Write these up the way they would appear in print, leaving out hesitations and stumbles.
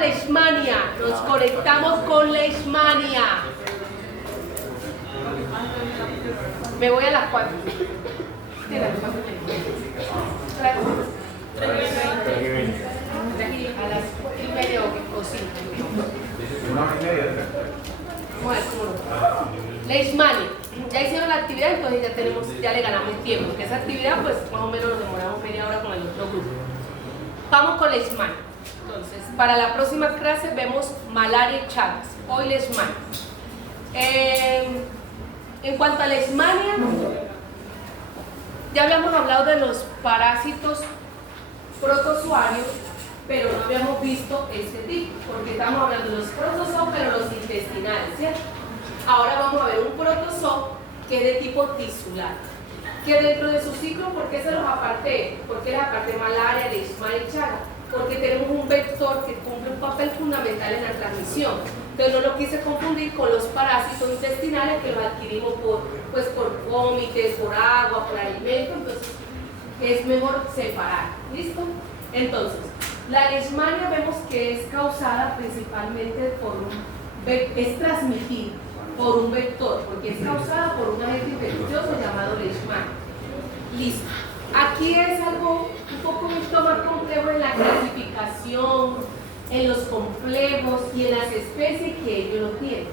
Leishmania, nos conectamos con Leishmania. Me voy a las 4. A las 4:30 o 5. Leishmania. Ya hicieron la actividad, entonces ya le ganamos tiempo. Que esa actividad, pues más o menos nos demoramos media hora con el otro grupo. Vamos con Leishmania. Entonces, para la próxima clase vemos malaria y Chagas. Hoy Leishmania. En cuanto a Leishmania, ya habíamos hablado de los parásitos protozoarios, pero no habíamos visto este tipo, porque estamos hablando de los protozoos, pero los intestinales, ¿cierto? Ahora vamos a ver un protozoo que es de tipo tisular, que dentro de su ciclo, ¿por qué se los aparté? ¿Por qué les aparté malaria, Leishmania y Chagas? Porque tenemos un vector que cumple un papel fundamental en la transmisión. Entonces no lo quise confundir con los parásitos intestinales que los adquirimos por vómites, por agua, por alimento. Entonces es mejor separar. ¿Listo? Entonces, la Leishmania vemos que es causada principalmente es transmitida por un vector, porque es causada por un agente infeccioso llamado Leishmania. Listo. Aquí es algo un poco mucho más complejo en la clasificación, en los complejos y en las especies que ellos lo tienen.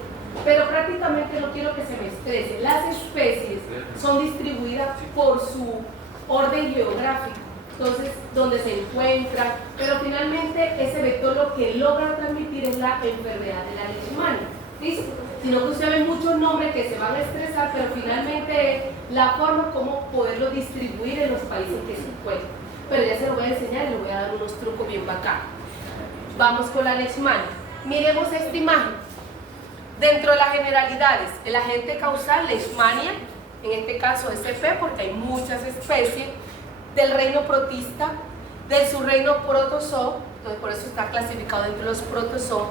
Pero prácticamente no quiero que se me estrese. Las especies son distribuidas por su orden geográfico, entonces donde se encuentran, pero finalmente ese vector lo que logra transmitir es la enfermedad de la Leishmania. ¿Listo? Sino que usted ve muchos nombres que se van a estresar, pero finalmente es la forma como poderlo distribuir en los países que se encuentran. Pero ya se lo voy a enseñar y le voy a dar unos trucos bien bacanos. Vamos con la Leishmania. Miremos esta imagen. Dentro de las generalidades, el agente causal Leishmania, en este caso SP, porque hay muchas especies, del reino protista, del subreino protozoo, entonces por eso está clasificado dentro de los protozoos.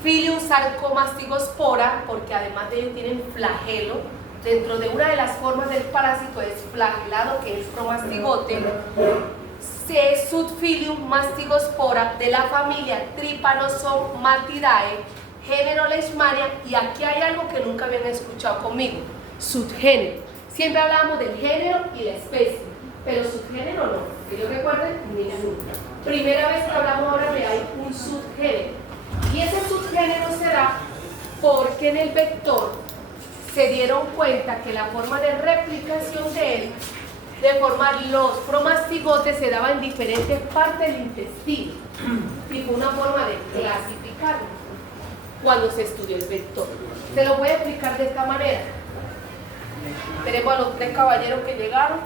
Filium Sarcomastigospora, porque además de ellos tienen flagelo. Dentro de una de las formas del parásito es flagelado, que es promastigote. Subfilium Mastigospora, de la familia Trypanosomatidae, género Leishmania. Y aquí hay algo que nunca habían escuchado conmigo: subgénero. Siempre hablábamos del género y la especie, pero subgénero no. Que yo recuerde, ninguno. Primera vez que hablamos ahora de hay un subgénero. Y ese subgénero se da porque en el vector se dieron cuenta que la forma de replicación de él, de formar los promastigotes, se daba en diferentes partes del intestino. Y fue una forma de clasificarlo cuando se estudió el vector. Se lo voy a explicar de esta manera. Tenemos a los 3 caballeros que llegaron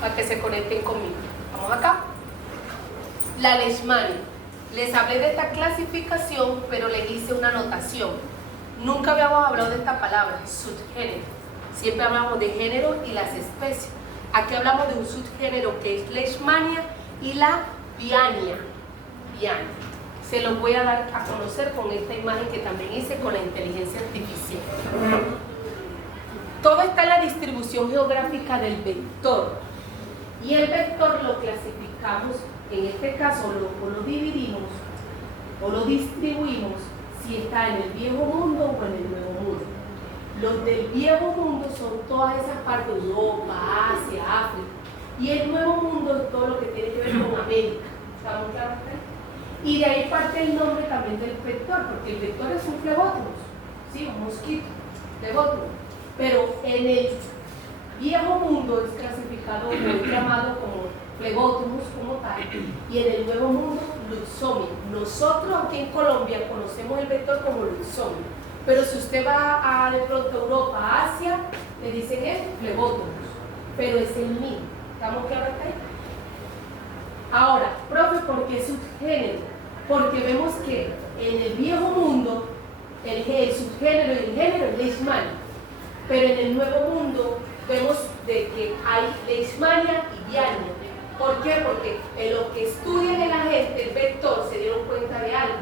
para que se conecten conmigo. Vamos acá. La Leishmania. Les hablé de esta clasificación, pero les hice una anotación. Nunca habíamos hablado de esta palabra, subgénero. Siempre hablamos de género y las especies. Aquí hablamos de un subgénero que es Leishmania y la Viania. Se los voy a dar a conocer con esta imagen que también hice con la inteligencia artificial. Todo está en la distribución geográfica del vector. Y el vector lo clasificamos, en este caso lo dividimos o lo distribuimos si está en el viejo mundo o en el nuevo mundo. Los del viejo mundo son todas esas partes: Europa, Asia, África. Y el nuevo mundo es todo lo que tiene que ver con América. ¿Estamos claros? Y de ahí parte el nombre también del vector, porque el vector es un flebótomos, ¿sí? Un mosquito, flebótomos. Pero en el viejo mundo es clasificado o es llamado como flebótomos como tal, y en el nuevo mundo Luxomia. Nosotros aquí en Colombia conocemos el vector como Luxomia, pero si usted va a de pronto a Europa, a Asia, le dicen es flebótomos, pero es el mismo. ¿Estamos claros ahí? Ahora, profe, ¿por qué subgénero? Porque vemos que en el viejo mundo el subgénero y el género es Leishmania, pero en el nuevo mundo vemos de que hay Leishmania y Viania. ¿Por qué? Porque en lo que estudian el agente, el vector, se dieron cuenta de algo.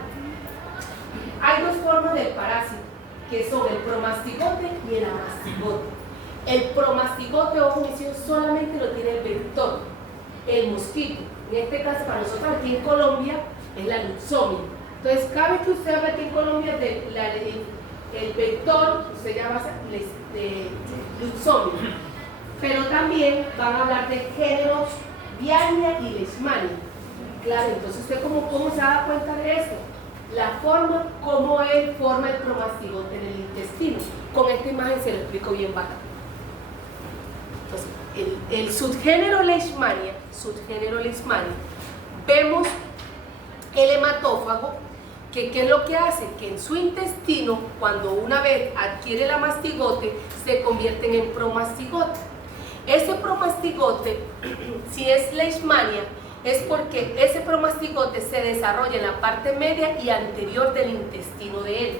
Hay 2 formas del parásito, que son el promastigote y el amastigote. El promastigote, ojo, solamente lo tiene el vector, el mosquito. En este caso, para nosotros aquí en Colombia, es la luxomia. Entonces, cada vez que usted habla aquí en Colombia el vector, usted ya va a de luxomia. Pero también van a hablar de géneros Viania y Leishmania. Claro, entonces usted ¿cómo se da cuenta de esto? La forma, cómo él forma el promastigote en el intestino. Con esta imagen se lo explico bien bacán. Entonces, el subgénero Leishmania, vemos el hematófago, que ¿qué es lo que hace? Que en su intestino, cuando una vez adquiere la mastigote, se convierten en promastigote. Ese promastigote, si es Leishmania, es porque ese promastigote se desarrolla en la parte media y anterior del intestino de él.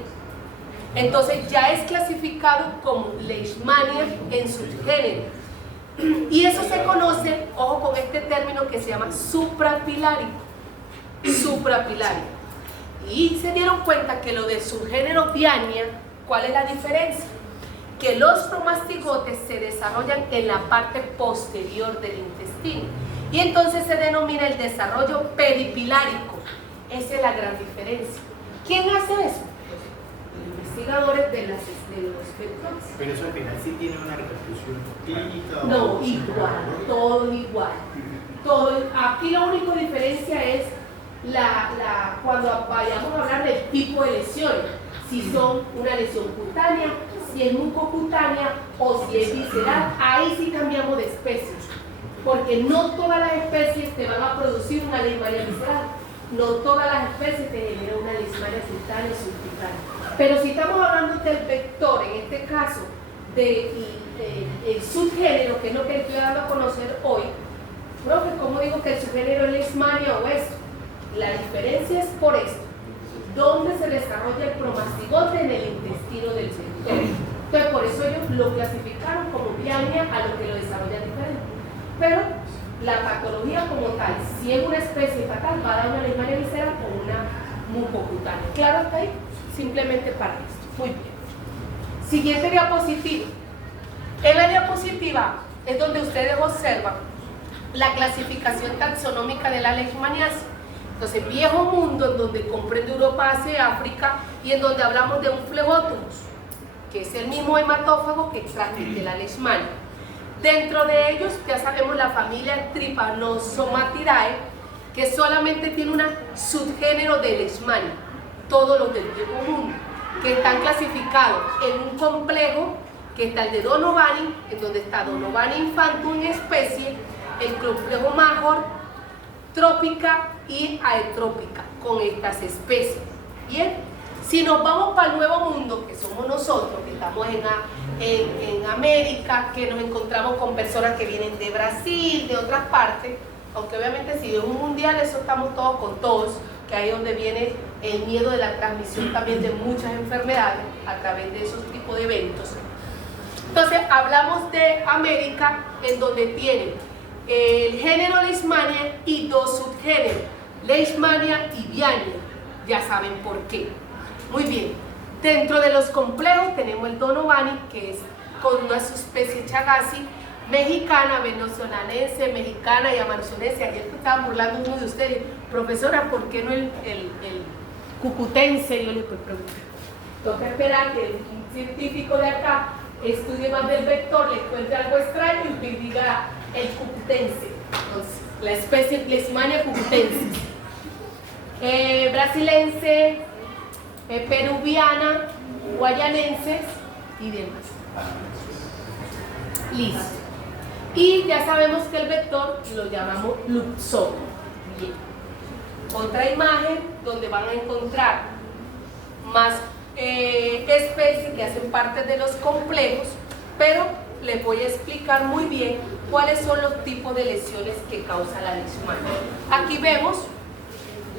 Entonces ya es clasificado como Leishmania en subgénero. Y eso se conoce, ojo con este término que se llama suprapilárico. Y se dieron cuenta que lo del subgénero Viania, ¿cuál es la diferencia? Que los promastigotes se desarrollan en la parte posterior del intestino. Y entonces se denomina el desarrollo peripilárico. Esa es la gran diferencia. ¿Quién hace eso? Los investigadores de los vectores. Pero eso al final sí tiene una repercusión clínica. No, igual, todo igual. Aquí la única diferencia es cuando vayamos a hablar del tipo de lesiones. Si son una lesión cutánea, si es mucocutánea o si es visceral, ahí sí cambiamos de especie. Porque no todas las especies te van a producir una leishmania visceral, no todas las especies te generan una leishmania cutánea o subcutánea. Pero si estamos hablando del vector, en este caso del subgénero, que es lo que estoy dando a conocer hoy, profe, ¿cómo digo que el subgénero es leishmania o esto? La diferencia es por esto, donde se desarrolla el promastigote en el intestino del vector. Entonces, por eso ellos lo clasificaron como Viania a lo que lo desarrolla diferente. Pero la patología como tal, si es una especie fatal, va a dar una leishmania visceral o una mucocutánea. ¿Claro hasta ahí? Simplemente para esto. Muy bien. Siguiente diapositiva. En la diapositiva es donde ustedes observan la clasificación taxonómica de la leishmaniasis. Entonces, viejo mundo, en donde comprende Europa, Asia, África, y en donde hablamos de un Phlebotomus, que es el mismo hematófago que transmite la leishmania. Dentro de ellos ya sabemos la familia Trypanosomatidae, que solamente tiene un subgénero de leishmania, todos los del viejo mundo, que están clasificados en un complejo que está el de Donovani, en donde está Donovani infantum en especie, el complejo Major, trópica y aetrópica, con estas especies. Bien, si nos vamos para el nuevo mundo, que somos nosotros, que estamos en América, que nos encontramos con personas que vienen de Brasil, de otras partes, aunque obviamente si es un mundial, eso estamos todos con todos, que ahí es donde viene el miedo de la transmisión también de muchas enfermedades a través de esos tipos de eventos. Entonces hablamos de América, en donde tienen el género Leishmania y dos subgéneros, Leishmania y Viania. Ya saben por qué. Muy bien, dentro de los complejos tenemos el Donovani, que es con una subespecie Chagassi, mexicana, venezolanense, mexicana y amazonense. Ayer estaban burlando uno de ustedes, profesora, ¿por qué no el cucutense? Yo le pregunté. Toca esperar que un científico de acá estudie más del vector, le encuentre algo extraño y me diga el cucutense. Entonces, la especie Leishmania cucutensis. Brasilense, peruviana, guayanenses y demás. Listo. Y ya sabemos que el vector lo llamamos luxomia. Bien. Otra imagen donde van a encontrar más especies que hacen parte de los complejos, pero les voy a explicar muy bien cuáles son los tipos de lesiones que causa la leishmania. Aquí vemos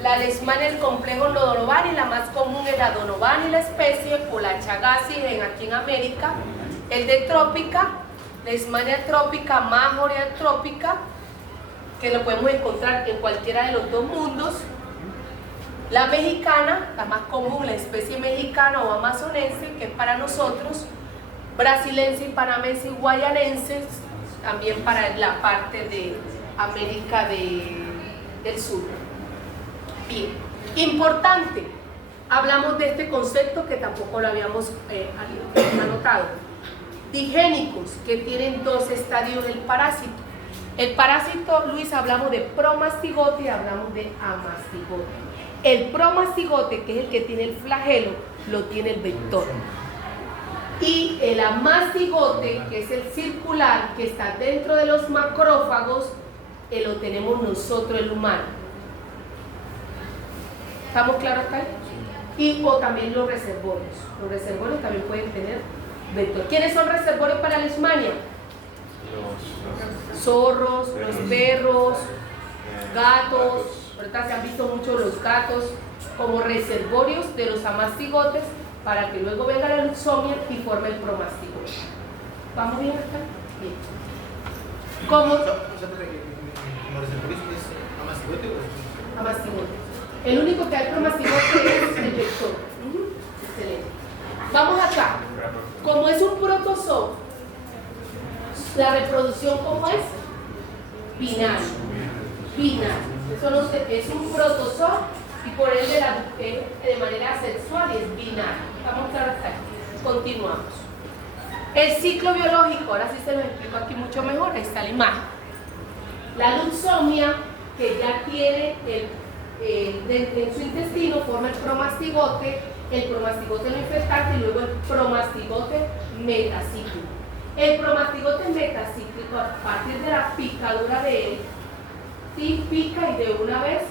la leishmania del complejo Donovani, la más común es la Donovani, la especie, o la Chagassi aquí en América. El de trópica, leishmania trópica, Major y atrópica, que lo podemos encontrar en cualquiera de los dos mundos. La mexicana, la más común, la especie mexicana o amazonense, que es para nosotros. Brasilense y panamense y guayanenses, también para la parte de América del Sur. Bien, Importante, hablamos de este concepto que tampoco lo habíamos anotado. Digénicos, que tienen dos estadios del parásito. El parásito, Luis, hablamos de promastigote y hablamos de amastigote. El promastigote, que es el que tiene el flagelo, lo tiene el vector. Y el amastigote, que es el circular, que está dentro de los macrófagos, lo tenemos nosotros, el humano. ¿Estamos claros acá? Y o también los reservorios. Los reservorios también pueden tener vector. ¿Quiénes son reservorios para la leishmania? Zorros, los perros, gatos. Ahorita se han visto mucho los gatos como reservorios de los amastigotes para que luego venga la luxomia y forme el promastigote. ¿Vamos bien acá? Bien. ¿Cómo? ¿Amastigote o amastigote? El único que hay promastigote es el vector. Excelente. Vamos acá. Como es un protozoo, la reproducción, ¿cómo es? Binario. Binario. Eso no es un protozoo y por ende de manera sexual es binario. Vamos a ver. Continuamos. El ciclo biológico, ahora sí se lo explico aquí mucho mejor. Ahí está la imagen. La luxomia, que ya tiene en su intestino, forma el promastigote no infectante y luego el promastigote metacíclico. El promastigote metacíclico, a partir de la picadura de él, sí pica y de una vez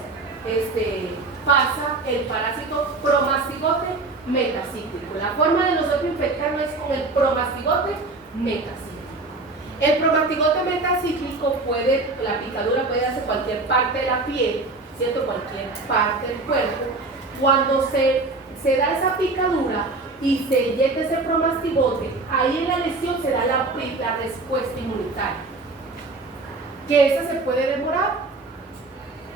pasa el parásito promastigote metacíclico. La forma de nosotros infectarnos es con el promastigote metacíclico. El promastigote metacíclico la picadura puede hacer cualquier parte de la piel, ¿cierto? Cualquier parte del cuerpo. Cuando se da esa picadura y se inyecta ese promastigote, ahí en la lesión se da la respuesta inmunitaria. Que esa se puede demorar,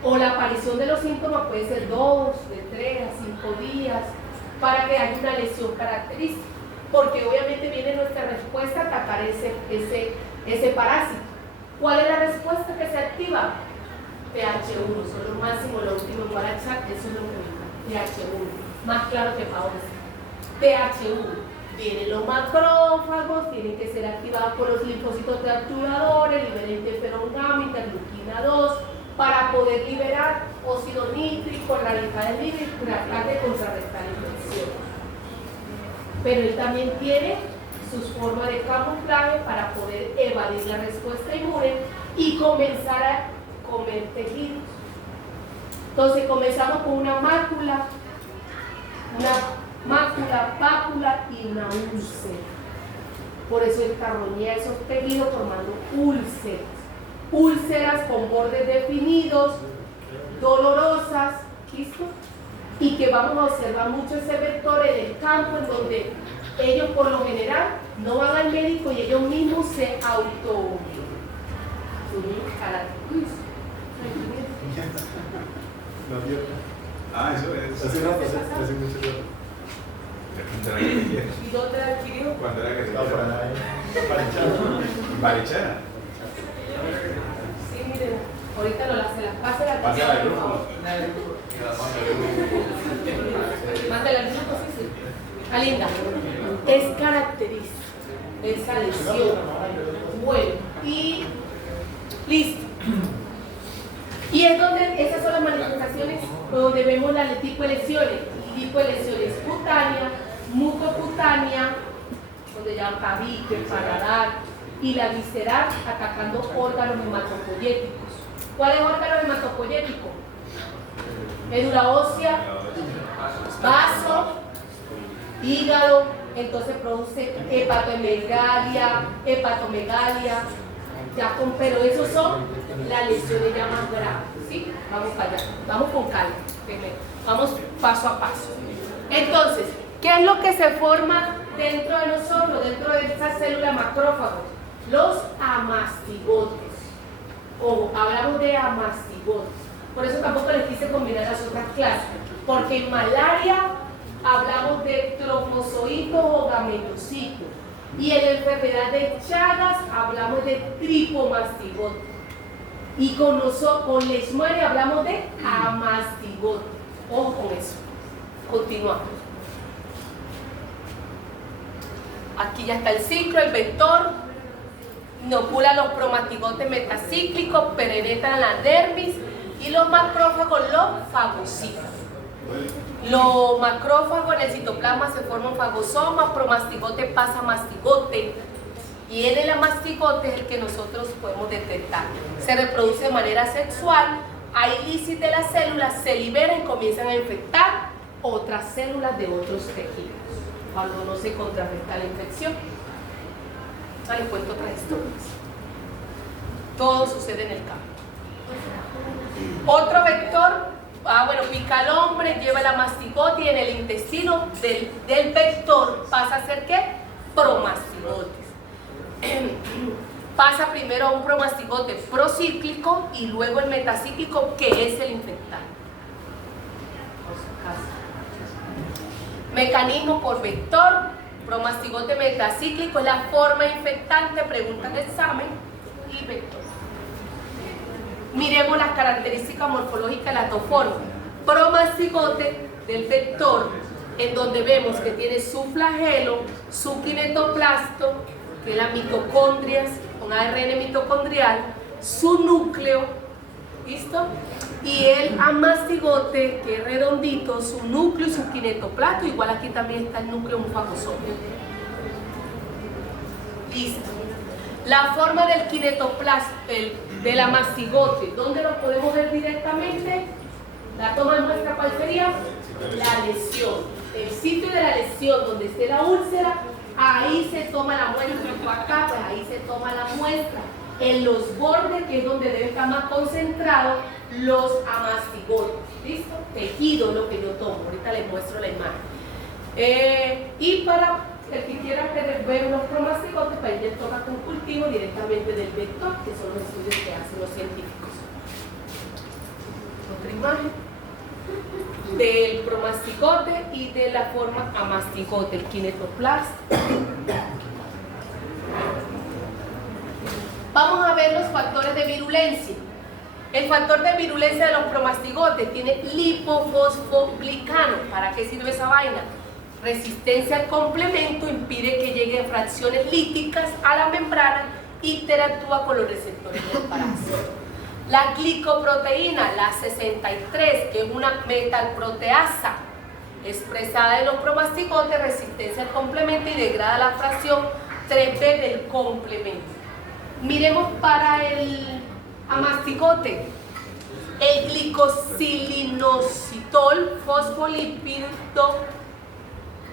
o la aparición de los síntomas puede ser 2, de 3 a 5 días, para que haya una lesión característica, porque obviamente viene nuestra respuesta a atacar ese parásito. ¿Cuál es la respuesta que se activa? pH1, son lo máximo, lo último en Guarachak, eso es lo que viene, pH1, más claro que para pH1. Vienen los macrófagos, tienen que ser activados por los linfocitos reactivadores, libera interferón gamma, interleuquina 2, para poder liberar óxido nítrico, radicales libres y tratar de contrarrestar la infección. Pero él también tiene sus formas de camuflaje para poder evadir la respuesta inmune y comenzar a comer tejidos. Entonces comenzamos con una mácula, pápula y una úlcera. Por eso él carroñea esos tejidos formando úlceras. Úlceras con bordes definidos, dolorosas, ¿listo? Y que vamos a observar mucho ese vector en el campo, en donde ellos por lo general no van al médico y ellos mismos se auto eso es. Hace rato, hace mucho tiempo. ¿Y dónde la adquirió? ¿Cuándo era que se No, para nada. Barichara. Sí, miren, ahorita se las pasa la Pasa el grupo. Mándale al grupo, sí. Alinda, es característica esa lesión. Bueno, y listo. Y es donde esas son las manifestaciones donde vemos las tipo de lesiones. Tipo de lesiones cutánea, mucocutánea, donde ya tabique, paladar, y la visceral atacando órganos hematopoyéticos. ¿Cuál es órgano hematopoyético? Médula ósea, vaso, hígado, entonces produce hepatomegalia, pero esos son las lesiones ya más graves, ¿sí? Vamos para allá, vamos con calma, primero, vamos paso a paso. Entonces, ¿qué es lo que se forma dentro de nosotros, dentro de esta célula macrófagos? Los amastigotes, o hablamos de amastigotes, por eso tampoco les quise combinar las otras clases, porque en malaria hablamos de trofozoitos o gametocitos, y en la enfermedad de Chagas hablamos de tripomastigote, y con leishmania hablamos de amastigote. Ojo con eso. Continuamos. Aquí ya está el ciclo, el vector. Inocula los promastigotes metacíclicos, penetran la dermis y los macrófagos los fagocitan. Los macrófagos en el citoplasma se forman fagosomas, promastigote pasa a mastigote y en el mastigote es el que nosotros podemos detectar. Se reproduce de manera sexual, hay lisis de las células, se liberan y comienzan a infectar otras células de otros tejidos cuando no se contrarresta la infección. Les cuento otras historias. Todo sucede en el campo. Otro vector, pica al hombre, lleva la mastigote y en el intestino del vector pasa a ser ¿qué? Promastigotes. Pasa primero a un promastigote procíclico y luego el metacíclico, que es el infectante. Mecanismo por vector. Promastigote metacíclico es la forma infectante, pregunta de examen, y vector. Miremos las características morfológicas de las dos formas. Promastigote del vector, en donde vemos que tiene su flagelo, su kinetoplasto, que es la mitocondrias, con ARN mitocondrial, su núcleo, ¿listo? Y el amastigote, que es redondito, su núcleo y su kinetoplasto, igual aquí también está el núcleo un fagosoma. Listo. La forma del kinetoplasto, del amastigote, ¿dónde lo podemos ver directamente? La toma de muestra, ¿cuál sería? La lesión. El sitio de la lesión donde esté la úlcera, ahí se toma la muestra. Acá, pues ahí se toma la muestra. En los bordes, que es donde debe estar más concentrado los amastigotes. ¿Listo? Tejido es lo que yo tomo. Ahorita les muestro la imagen. Y para el que quiera ver los promastigotes, para ir toca con cultivo directamente del vector, que son los estudios que hacen los científicos. Otra imagen del promastigote y de la forma amastigote, el kinetoplasto. Vamos a ver los factores de virulencia. El factor de virulencia de los promastigotes tiene lipofosfoglicano. ¿Para qué sirve esa vaina? Resistencia al complemento, impide que lleguen fracciones líticas a la membrana, interactúa con los receptores del parásito. La glicoproteína, la 63, que es una metalproteasa, expresada en los promastigotes, resistencia al complemento y degrada la fracción 3B del complemento. Miremos para el amastigote, el glicosilinocitol fosfolípido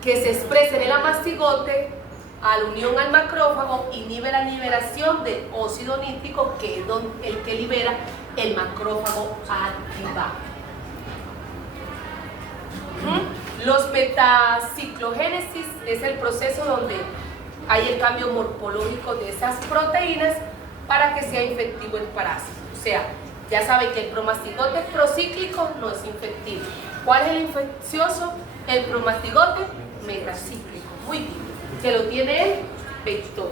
que se expresa en el amastigote a la unión al macrófago inhibe la liberación de óxido nítrico, que es el que libera el macrófago activado. Los metaciclogénesis es el proceso donde hay el cambio morfológico de esas proteínas para que sea infectivo el parásito. O sea, ya saben que el promastigote procíclico no es infectivo. ¿Cuál es el infeccioso? El promastigote metacíclico. Muy bien. Que lo tiene el vector.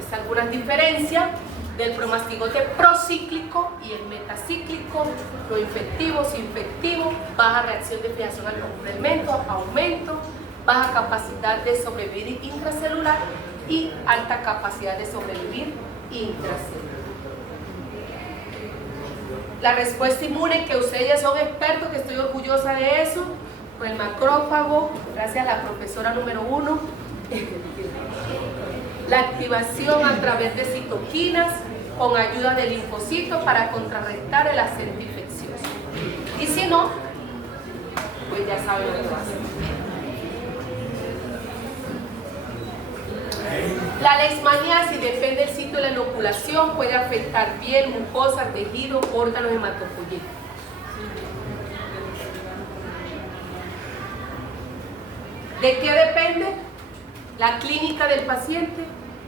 Estas algunas diferencias del promastigote procíclico y el metacíclico. Lo infectivo, infectivo, baja reacción de fijación al complemento, aumento, baja capacidad de sobrevivir intracelular y alta capacidad de sobrevivir intracelular. La respuesta inmune, que ustedes ya son expertos, que estoy orgullosa de eso, con el macrófago, gracias a la profesora número 1, la activación a través de citoquinas con ayuda del linfocito para contrarrestar el agente infeccioso. Y si no, pues ya saben lo que va a hacer. La leishmaniasis depende del sitio de la inoculación, puede afectar piel, mucosa, tejido, órganos hematopoyéticos. ¿De qué depende? La clínica del paciente,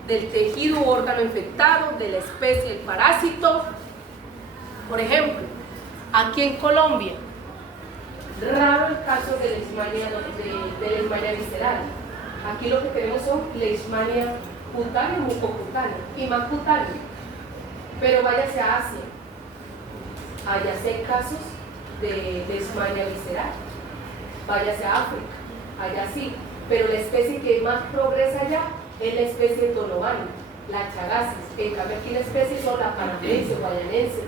del tejido u órgano infectado, de la especie del parásito. Por ejemplo, aquí en Colombia, raro el caso de leishmania visceral. Aquí lo que tenemos son leishmania cutánea y mucocutánea, y más cutánea. Pero váyase a Asia. Allá sí hay casos de Leishmania visceral. Váyase a África, allá sí, pero la especie que más progresa allá es la especie Donovani, la chagasis. En cambio aquí la especie son la panamense, guayanense,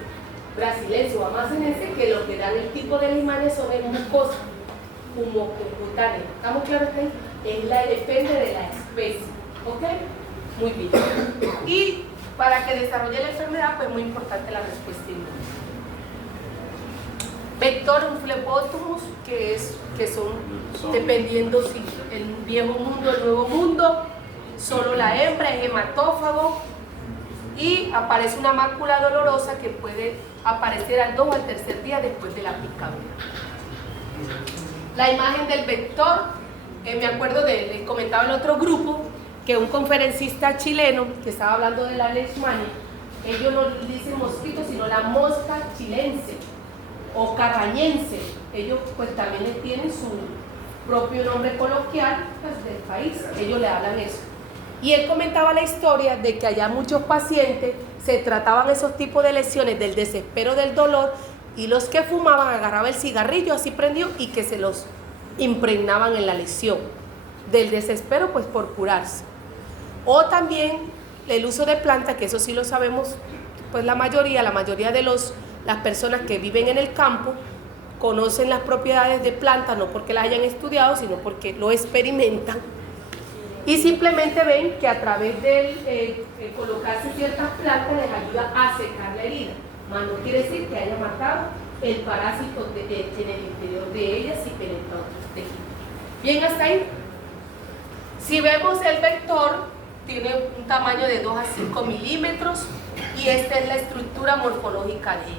brasilense o amazonense, que lo que dan el tipo de leishmania son en mucosa, humocutánea. ¿Estamos claros ahí? Depende de la especie, ¿ok? Muy bien. Y para que desarrolle la enfermedad, pues muy importante la respuesta inmune. Vector, un flebotomus, que son, dependiendo si el viejo mundo, el nuevo mundo, solo la hembra, es hematófago, y aparece una mácula dolorosa que puede aparecer al 2 o al tercer día después de la picadura. La imagen del vector, me acuerdo les comentaba en otro grupo, que un conferencista chileno que estaba hablando de la leishmania, ellos no dicen mosquito, sino la mosca chilense o carrañense. Ellos pues también tienen su propio nombre coloquial pues, del país, ellos le hablan eso. Y él comentaba la historia de que allá muchos pacientes se trataban esos tipos de lesiones del desespero, del dolor, y los que fumaban agarraban el cigarrillo así prendido y que se los impregnaban en la lesión del desespero pues por curarse. O también el uso de plantas, que eso sí lo sabemos pues la mayoría de las personas que viven en el campo conocen las propiedades de plantas, no porque las hayan estudiado, sino porque lo experimentan. Y simplemente ven que a través de colocarse ciertas plantas les ayuda a secar la herida. Mas no quiere decir que haya matado el parásito en el interior de ellas y penetra otros tejidos. Bien, hasta ahí. Si vemos el vector, tiene un tamaño de 2 a 5 milímetros y esta es la estructura morfológica de ella.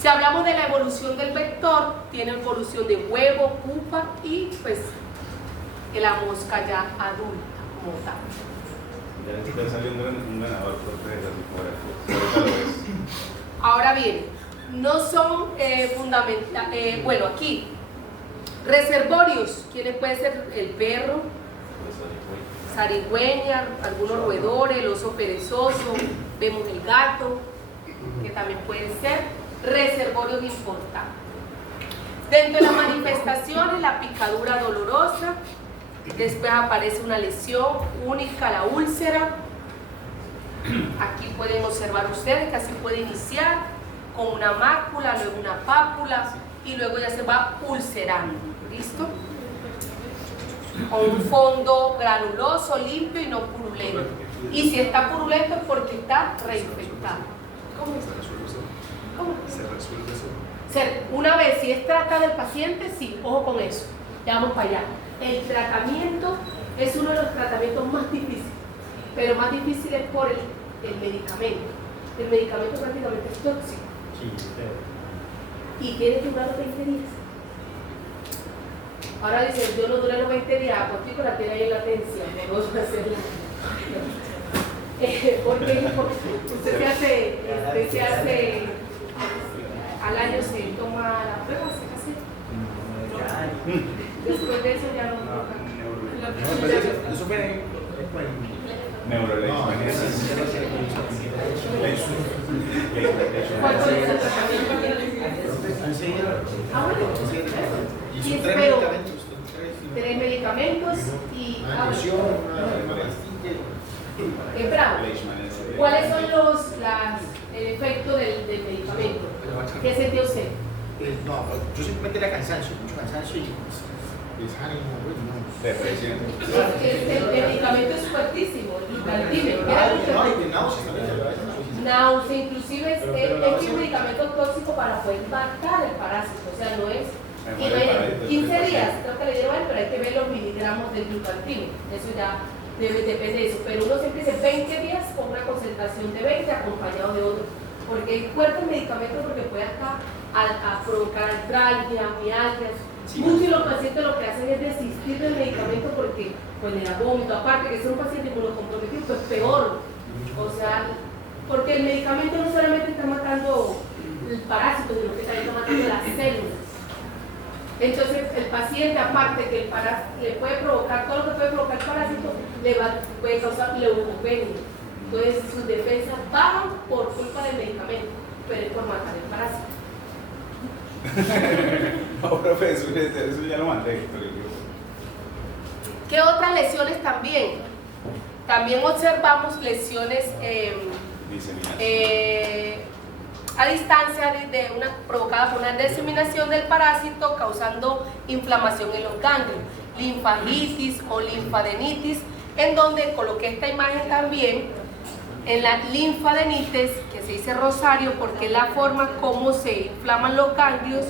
Si hablamos de la evolución del vector, tiene evolución de huevo, pupa y pues la mosca ya adulta como tal. Ya está saliendo un ganador por 3 así. Ahora bien, no son fundamentales, bueno aquí, reservorios, ¿quiénes pueden ser? El perro, zarigüeña, algunos roedores, el oso perezoso, vemos el gato, que también pueden ser reservorios importantes. Dentro de las manifestaciones, la picadura dolorosa, después aparece una lesión única, la úlcera. Aquí pueden observar ustedes que así puede iniciar con una mácula, luego una pápula y luego ya se va ulcerando. ¿Listo? Con un fondo granuloso, limpio y no purulento. Y si está purulento es porque está reinfectado. ¿Cómo es? ¿Cómo? Se resuelve eso. Una vez, si es tratado el paciente, sí, ojo con eso. Ya vamos para allá. El tratamiento es uno de los tratamientos más difíciles, pero más difícil es por el medicamento. El medicamento prácticamente es tóxico. Y tiene que durar los 20 días. Ahora dicen, yo no duré los 20 días, porque la tiene ahí en latencia, no vamos a hacerla. Porque usted se hace, al año se toma la prueba, se hace. Después de eso ya no. Eso fue Neuroleishmania. ¿Cuánto es el tratamiento? Ah, bueno, y y son espero 3 medicamentos. 3 medicamentos y Una inyección, una pastilla. bravo. ¿Cuáles son el efecto del medicamento? ¿Qué sentido usted? No, yo simplemente era cansancio, mucho cansancio y desánimo, no. Depresión. El medicamento es fuertísimo, el glucaltine. Náusea, inclusive es que un medicamento tóxico para poder matar el parásito, o sea, no es. Y 15 días, creo que le dieron a él, pero hay que ver los miligramos del glucaltine, eso ya depende de eso. Pero uno siempre dice 20 días con una concentración de 20 acompañado de otro, porque es fuerte el medicamento porque puede hasta a provocar artralgia, mialgias. Muchos de los pacientes lo que hacen es desistir del medicamento porque pues le da vómito, aparte que es un paciente inmunocomprometido, pues peor. O sea, porque el medicamento no solamente está matando el parásito, sino que también está matando las células. Entonces el paciente, aparte que el parásito le puede provocar todo lo que puede provocar el parásito, puede causar leucopenia. Entonces sus defensas bajan por culpa del medicamento, pero es por matar el parásito. No, profe, eso ya lo mandé. ¿Qué otras lesiones también? También observamos lesiones a distancia provocada por una diseminación del parásito causando inflamación en los ganglios, linfagitis o linfadenitis, en donde coloqué esta imagen también en la linfadenitis, que se dice rosario porque es la forma como se inflaman los ganglios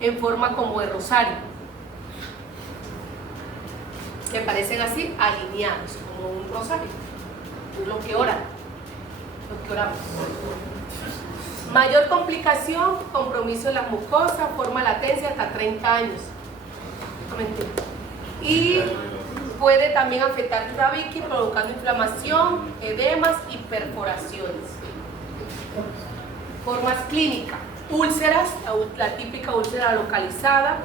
en forma como de rosario, que parecen así alineados como un rosario, lo que oramos. Mayor complicación, compromiso de las mucosas, forma latencia hasta 30 años. Y puede también afectar el tabique provocando inflamación, edemas y perforaciones. Formas clínicas, úlceras, la típica úlcera localizada,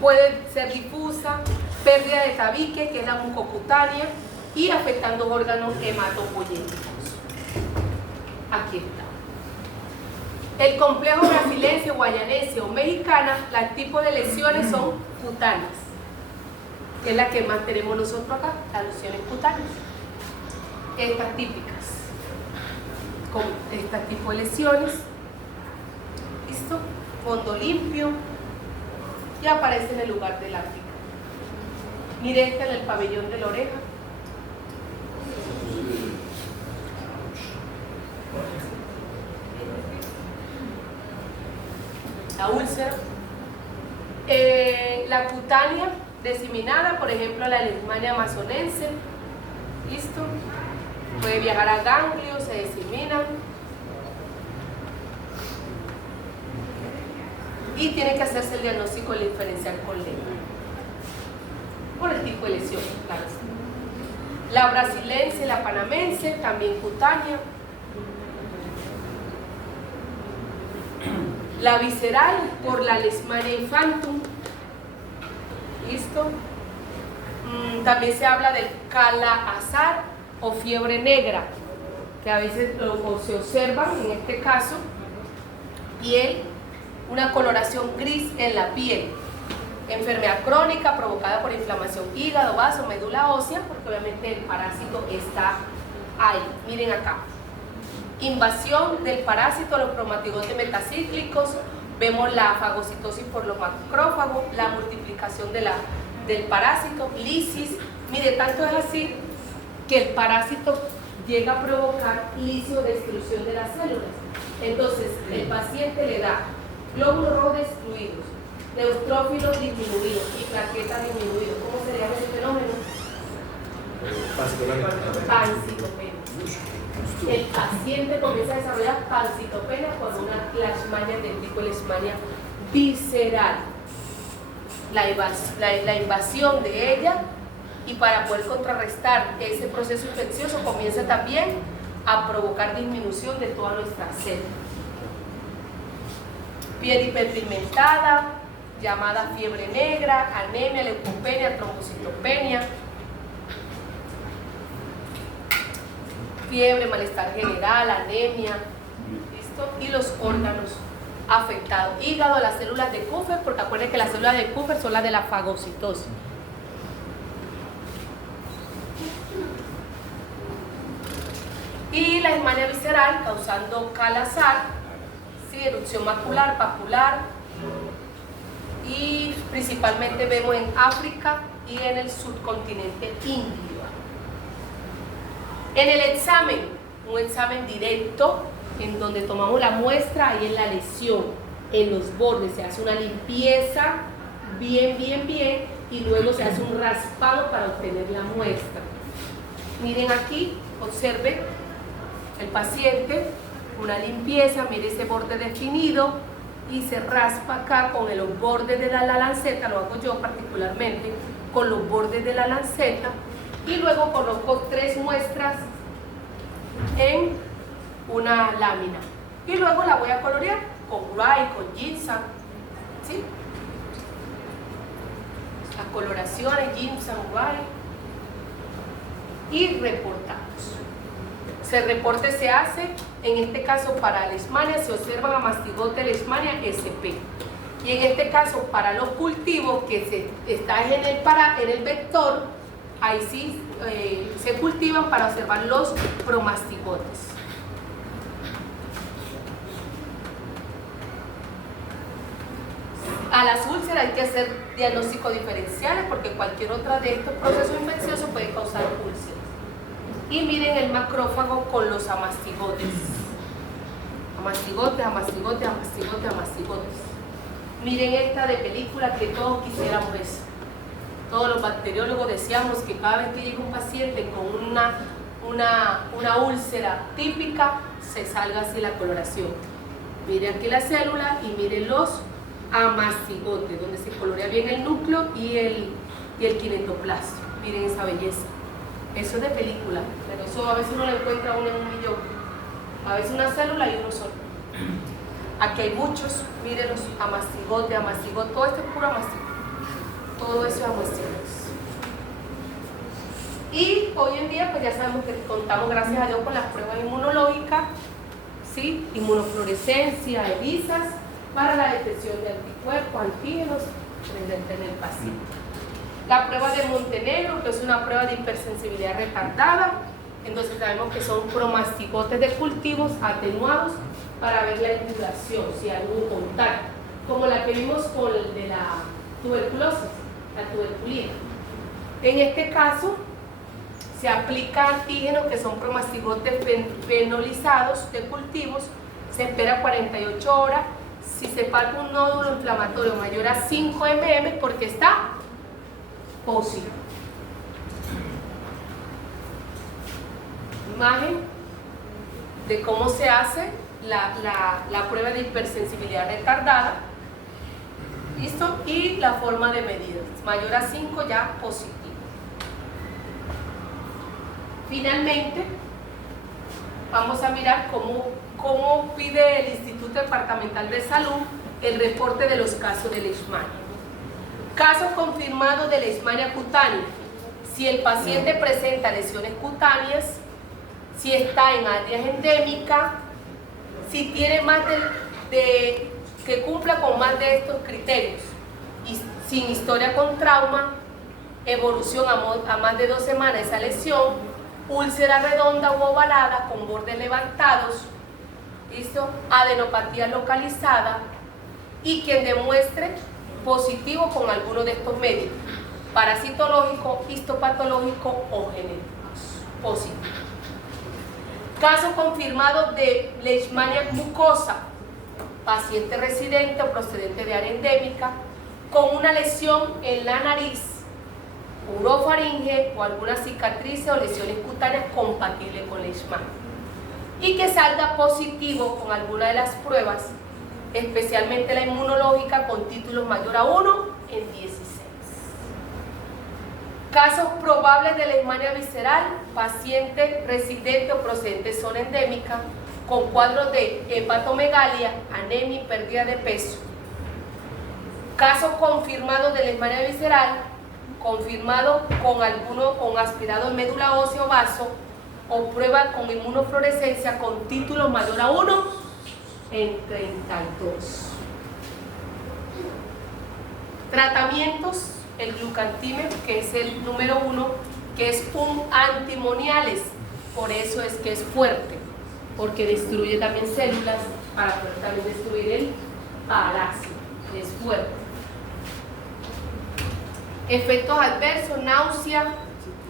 puede ser difusa, pérdida de tabique, que es la mucocutánea, y afectando órganos hematopoyéticos. Aquí está. El complejo brasilense, guayanense o mexicana, los tipos de lesiones son cutáneas, que es la que más tenemos nosotros acá, las lesiones cutáneas. Estas típicas, con este tipo de lesiones. ¿Listo? Fondo limpio y aparece en el lugar del África. Miren esta en el pabellón de la oreja. La úlcera. La cutánea diseminada, por ejemplo la leishmania amazonense. ¿Listo? Puede viajar a ganglios, se diseminan. Y tiene que hacerse el diagnóstico diferencial con lengua. Por el tipo de lesión, claro. La brasilense, la panamense, también cutánea. La visceral por la leishmania infantum. ¿Listo? También se habla del cala-azar o fiebre negra, que a veces se observan, en este caso, piel, una coloración gris en la piel. Enfermedad crónica provocada por inflamación hígado, vaso, médula ósea, porque obviamente el parásito está ahí. Miren acá. Invasión del parásito, los cromatigotes metacíclicos, vemos la fagocitosis por los macrófagos, la multiplicación del parásito, lisis. Mire, tanto es así que el parásito llega a provocar lisis o destrucción de las células. Entonces, el paciente le da glóbulos rojos destruidos, neutrófilos disminuidos y plaquetas disminuidos. ¿Cómo se llama ese fenómeno? Pancitopenia. El paciente comienza a desarrollar pancitopenia con una leishmania del tipo leishmania visceral. La invasión de ella, y para poder contrarrestar ese proceso infeccioso comienza también a provocar disminución de toda nuestra célula. Piel hiperpigmentada, llamada fiebre negra, anemia, leucopenia, trombocitopenia, fiebre, malestar general, anemia, ¿listo? Y los órganos afectados. Hígado, las células de Kupffer, porque acuérdense que las células de Kupffer son las de la fagocitosis. Y la leishmania visceral causando cala-azar, ¿sí? Erupción macular, papular, y principalmente vemos en África y en el subcontinente indio. En el examen, un examen directo en donde tomamos la muestra, ahí en la lesión, en los bordes, se hace una limpieza bien, y luego se hace un raspado para obtener la muestra. Miren aquí, observen el paciente, una limpieza, mire ese borde definido y se raspa acá con los bordes de la lanceta, lo hago yo particularmente, con los bordes de la lanceta, y luego coloco 3 muestras en una lámina y luego la voy a colorear con Wright, con Ginseng, ¿sí? Las coloraciones Ginseng, Wright, y reportamos. El reporte se hace, en este caso para leishmania, se observa la mastigote leishmania SP. Y en este caso, para los cultivos que está en el vector, ahí sí se cultivan para observar los promastigotes. A las úlceras hay que hacer diagnósticos diferenciales porque cualquier otra de estos procesos infecciosos puede causar úlceras. Y miren el macrófago con los amastigotes. Amastigotes, amastigotes, amastigotes, amastigotes. Miren esta de película que todos quisiéramos eso. Todos los bacteriólogos decíamos que cada vez que llega un paciente con una úlcera típica, se salga así la coloración. Miren aquí la célula y miren los amastigotes, donde se colorea bien el núcleo y el quinetoplasma. Miren esa belleza. Eso es de película, pero eso a veces uno lo encuentra uno en un millón. A veces una célula y uno solo. Aquí hay muchos, miren los amastigotes, amastigotes, todo esto es puro amastigote. Todo eso es amastigotes. Y hoy en día pues ya sabemos que contamos, gracias a Dios, con las pruebas inmunológicas, ¿sí? Inmunofluorescencia, ELISAs, para la detección de anticuerpos, antígenos en el paciente. La prueba de Montenegro, que es una prueba de hipersensibilidad retardada, entonces sabemos que son promastigotes de cultivos atenuados para ver la induración, si hay algún contacto, como la que vimos con el de la tuberculosis, la tuberculina. En este caso, se aplica antígenos que son promastigotes fenolizados de cultivos, se espera 48 horas. Si se palpa un nódulo inflamatorio mayor a 5 mm, porque está positivo. Imagen de cómo se hace la prueba de hipersensibilidad retardada. ¿Listo? Y la forma de medidas. Mayor a 5 ya positivo. Finalmente, vamos a mirar cómo pide el Instituto Departamental de Salud el reporte de los casos de leishmania. Casos confirmados de leishmania cutánea. Si el paciente presenta lesiones cutáneas, si está en áreas endémicas, si tiene más que cumpla con más de estos criterios, y sin historia con trauma, evolución a más de 2 semanas esa lesión, úlcera redonda u ovalada con bordes levantados, ¿listo? Adenopatía localizada, y quien demuestre positivo con alguno de estos médicos, parasitológico, histopatológico o genéticos, positivo. Caso confirmado de leishmania mucosa, paciente residente o procedente de área endémica, con una lesión en la nariz, urofaringe o alguna cicatriz o lesiones cutáneas compatibles con leishmania, y que salga positivo con alguna de las pruebas, especialmente la inmunológica con títulos mayor a 1 en 16. Casos probables de leishmania visceral, paciente residente o procedente de zona endémica con cuadros de hepatomegalia, anemia y pérdida de peso. Casos confirmados de leishmania visceral, confirmado con aspirado en médula ósea o vaso, o prueba con inmunofluorescencia con título mayor a 1 en 32. Tratamientos: el glucantime, que es el número 1, que es un antimoniales, por eso es que es fuerte, porque destruye también células para poder también destruir el parásito, es fuerte. Efectos adversos: náusea,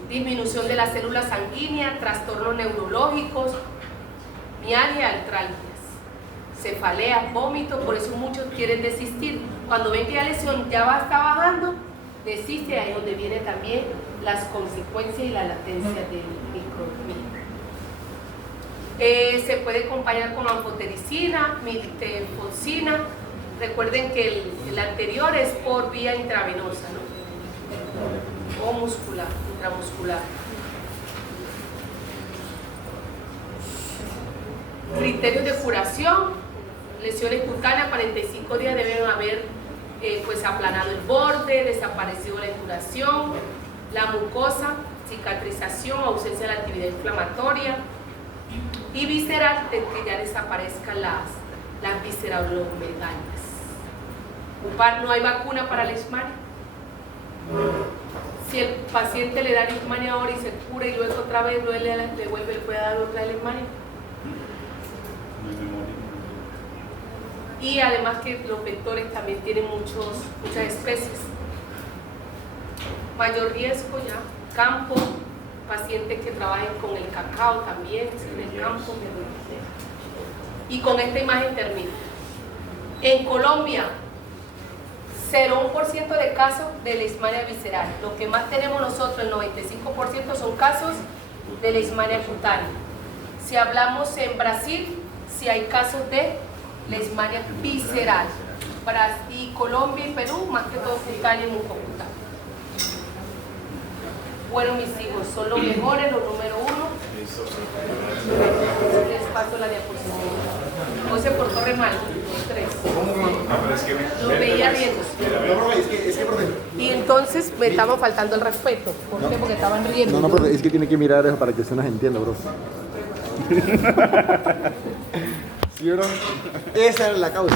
disminución de las células sanguíneas, trastornos neurológicos, mialgia, artralgias, cefaleas, vómitos. Por eso muchos quieren desistir. Cuando ven que la lesión ya está bajando, desiste, ahí es donde vienen también las consecuencias y la latencia del microorganismo. Se puede acompañar con anfotericina, miltefosina. Recuerden que el anterior es por vía intravenosa, ¿no? O muscular, intramuscular. Criterios de curación: lesiones cutáneas, 45 días deben haber pues aplanado el borde, desaparecido la induración, la mucosa, cicatrización, ausencia de la actividad inflamatoria, y visceral, de que ya desaparezcan las visceralomegalias. No hay vacuna para la leishmania. Si el paciente le da leishmania ahora y se cura y luego otra vez le puede dar otra leishmania. No hay memoria. Y además que los vectores también tienen muchas especies. Mayor riesgo ya, campo, pacientes que trabajen con el cacao también, en el campo. Y con esta imagen termino. En Colombia, 0,1% de casos de leishmania visceral. Lo que más tenemos nosotros, el 95% son casos de leishmania cutánea. Si hablamos en Brasil, sí hay casos de leishmania visceral. Y Colombia y Perú, más que todo cutánea y mucocutánea. Bueno, mis hijos, son los mejores, los número 1. Les paso la diapositiva. Hoy se portó re mal, los 3. No, pero es que Los veía riendo. No, profe, es que, profe. Y entonces me estaban faltando el respeto. ¿Por qué? Porque estaban riendo. No, profe, es que tiene que mirar eso para que usted nos entienda, bro. ¿Sí, bro? Esa es la causa.